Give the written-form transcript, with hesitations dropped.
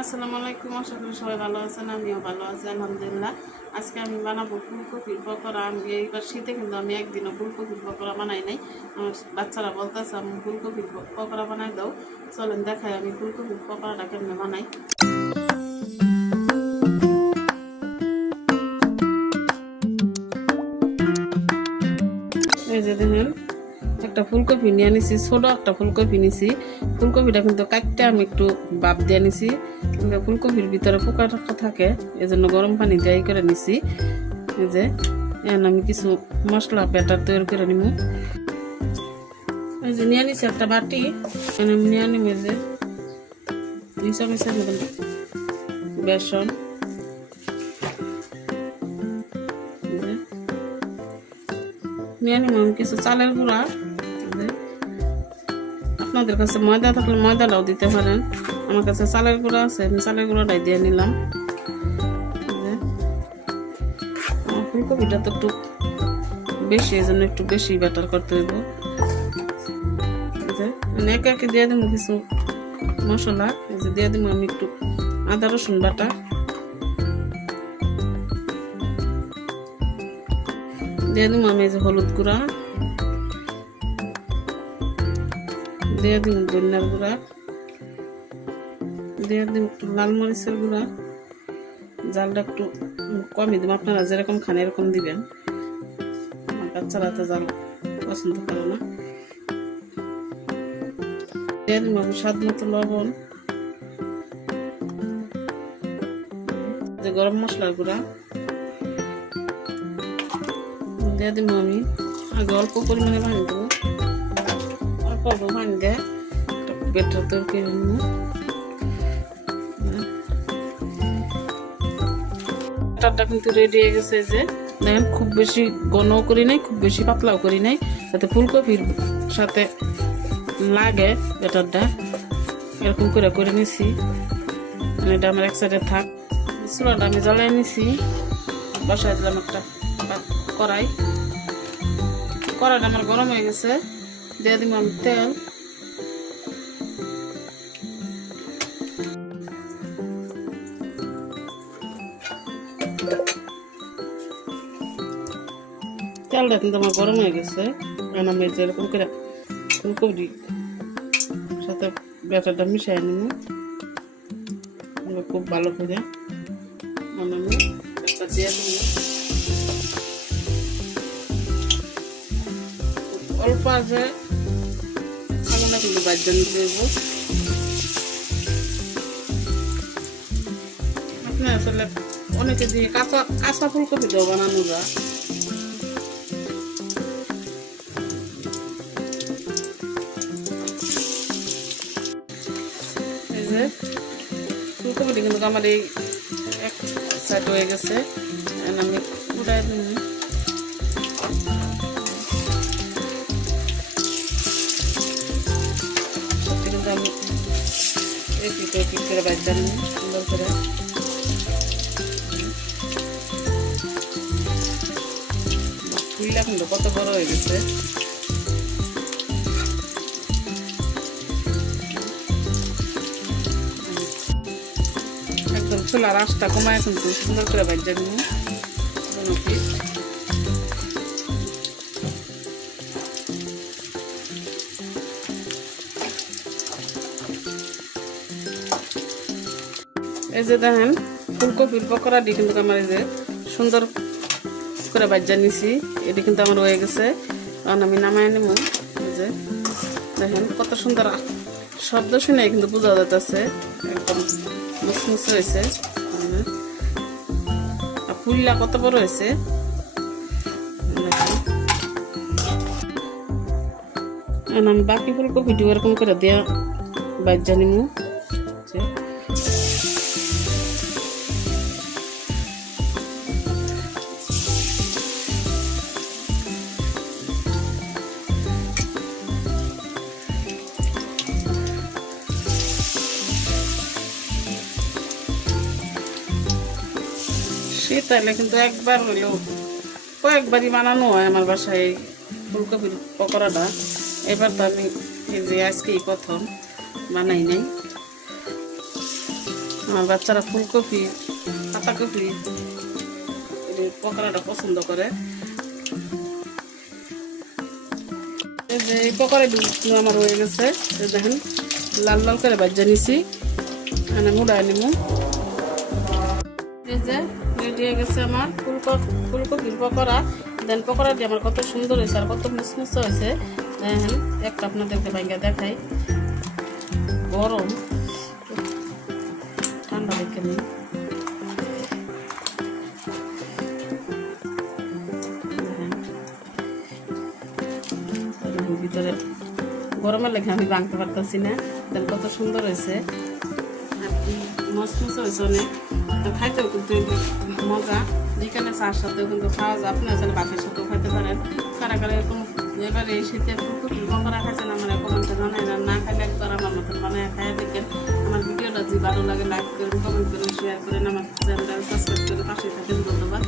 আসসালামু আলাইকুম। আশা করি সবাই ভালো আছেন, আমিও ভালো আছি আলহামদুলিল্লাহ। আজকে আমি বানাবো ফুলকপির পকোড়া। আমি এইবার শীতে কিন্তু আমি একদিনও ফুলকপির পকোড়া বানাই নাই। আমার বাচ্চারা বলতেছে আমি ফুলকপির পকোড়া বানাই দাও। চলেন দেখাই আমি ফুলকপির পকোড়াটা কেমনে বানাই। এই যে দেখেন, একটা ফুলকপি নিয়ে নিছি, ছোট একটা ফুলকপি নিছি। ফুলকপিটা কিন্তু কাটতে আমি একটু ভাপ দিয়ে নিছি, কিন্তু ফুলকপির ভিতরে পোকা টোকা থাকে, এই জন্য গরম পানি দিয়ে করে নিছি। এই যে এখন আমি কিছু মশলা ব্যাটার তৈরি করে নিব। এই যে নিয়ে নিছি একটা বাটি, আমি নিয়ে নিব যে 2 চামচের মতন বেসন, নিয়ে নিব আমি কিছু চালের গুঁড়া। আপনাদের কাছে ময়দা থাকলে ময়দাটাও দিতে পারেন, আমার কাছে চালের গুঁড়া আছে, আমি চালের গুঁড়াটাই দিয়ে নিলাম। ফুলকপিটা তো একটু বেশি, এই জন্য একটু বেশি ব্যাটার করতে হইব। একে একে দিয়ে দেবো কিছু মশলা। এই যে দিয়ে দেবো আমি একটু আদা রসুন বাটা, দিয়ে দেবো আমি এই যে হলুদ গুঁড়া, দিয়ে দিব ধনিয়ার গুঁড়া, দিয়ে দিব একটু লাল মরিচের গুঁড়া। জালটা একটু কমই দেবো, আপনারা যেরকম খান এরকম দিবেন। আমার বাচ্চারা তো জাল পছন্দ করে না। দিয়ে দিব আমি স্বাদ মতো লবণ, যে গরম মশলার গুঁড়া দিয়ে দিব আমি। আগে অল্প পরিমাণে পানি দেবো, অল্প অল্প পানি দিয়ে ব্যাটার তৈরি করে নেব। ব্যাটারটা কিন্তু রেডি হয়ে গেছে। যে দেখেন, খুব বেশি ঘনও করি নাই, খুব বেশি পাতলাও করি নাই, যাতে ফুলকপির সাথে লাগে ব্যাটারটা। এরকম করে করে নিছি, এটা আমার এক সাইডে থাক। চুলাটা আমি জ্বালাই নিছি, বসাই দিলাম একটা কড়াইটা আমার গরম হয়ে গেছে। দিয়ে দিব আমি তেল, তেলটা কিন্তু আমার গরম হয়ে গেছে। কারণ আমি যেরকম করে ফুলকপির সাথে ব্যাটারটা মিশিয়ে নিব খুব ভালো করে। আমি একটা দিয়ে দেব, অল্প আছে সামনে কিন্তু বাজ্যা নিতে দেবো। আপনি আসলে অনেকে দিয়ে কাঁচা ফুলকপি দিয়েও বানানো যায়। ফুলকপিটি কিন্তু আমার এই এক সাইড হয়ে গেছে, আমি উড়াই দিই। সত্যি কিন্তু আমি এপিট করে বাচ্চা নিই সুন্দর করে। ফুলটা কিন্তু কত বড় হয়ে গেছে। চুলার আঁচটা কমায় কিন্তু সুন্দর করে ভাজা নিব। এই যে দেখেন, ফুলকপির পকোড়াটি কিন্তু আমার এই যে সুন্দর করে ভাজা নিছি, এটি কিন্তু আমার হয়ে গেছে। কারণ আমি নামায় নেব। এই যে দেখেন কত সুন্দর শব্দ শুনে কিন্তু বোঝা যাচ্ছে একদম মুসমুসে হয়েছে। ফুলটা কত বড় হয়েছে। আমি বাকি ফুলকপিটি এরকম করে দেওয়া বাজ্যা নিব। শীতকালে কিন্তু একবার হলেও কয়েকবারই বানানো হয় আমার বাসায় ফুলকপির পকোড়াটা। এবার তো আমি এই যে আজকেই প্রথম বানাই নাই। আমার বাচ্চারা ফুলকপি পাতাকপি এই পকোড়াটা পছন্দ করে। এই যে এই পকোড়াগুলো আমার হয়ে গেছে, দেখেন লাল লাল করে ভাজা নিছি, মানে মুড়াই নিব। এই যে রেডি হয়ে গেছে আমার ফুলকপির পকোড়া। দেন পকোড়া দিয়ে আমার কত সুন্দর হয়েছে আর কত মুসমুস হয়েছে। দেখেন একটা আপনাদেরকে ভাঙ্গা দেখাই, গরম ঠান্ডা দেখে নিই। ভিতরে গরমের লেগে আমি ভাঙতে পারতেছি না। দেন কত সুন্দর হয়েছে, মসমস হয়েছে অনেক, খাইতেও কিন্তু মজা। যেখানে চার সাথেও কিন্তু খাওয়া যায়, আপনি আসলে ভাতের সাথেও খাইতে পারেন। কারা কারা এরকম এবারে এই শীতে ফুলকপির পকোড়া খাইছেন আমার কমেন্টে জানাই, না খাইলে একবার আমার মতন বানায় খাইয়া দেখেন। আমার ভিডিওটা যদি ভালো লাগে লাইক করেন, কমেন্ট করেন, শেয়ার করেন, আমার চ্যানেলটা সাবস্ক্রাইব করে পাশে থাকেন। ধন্যবাদ।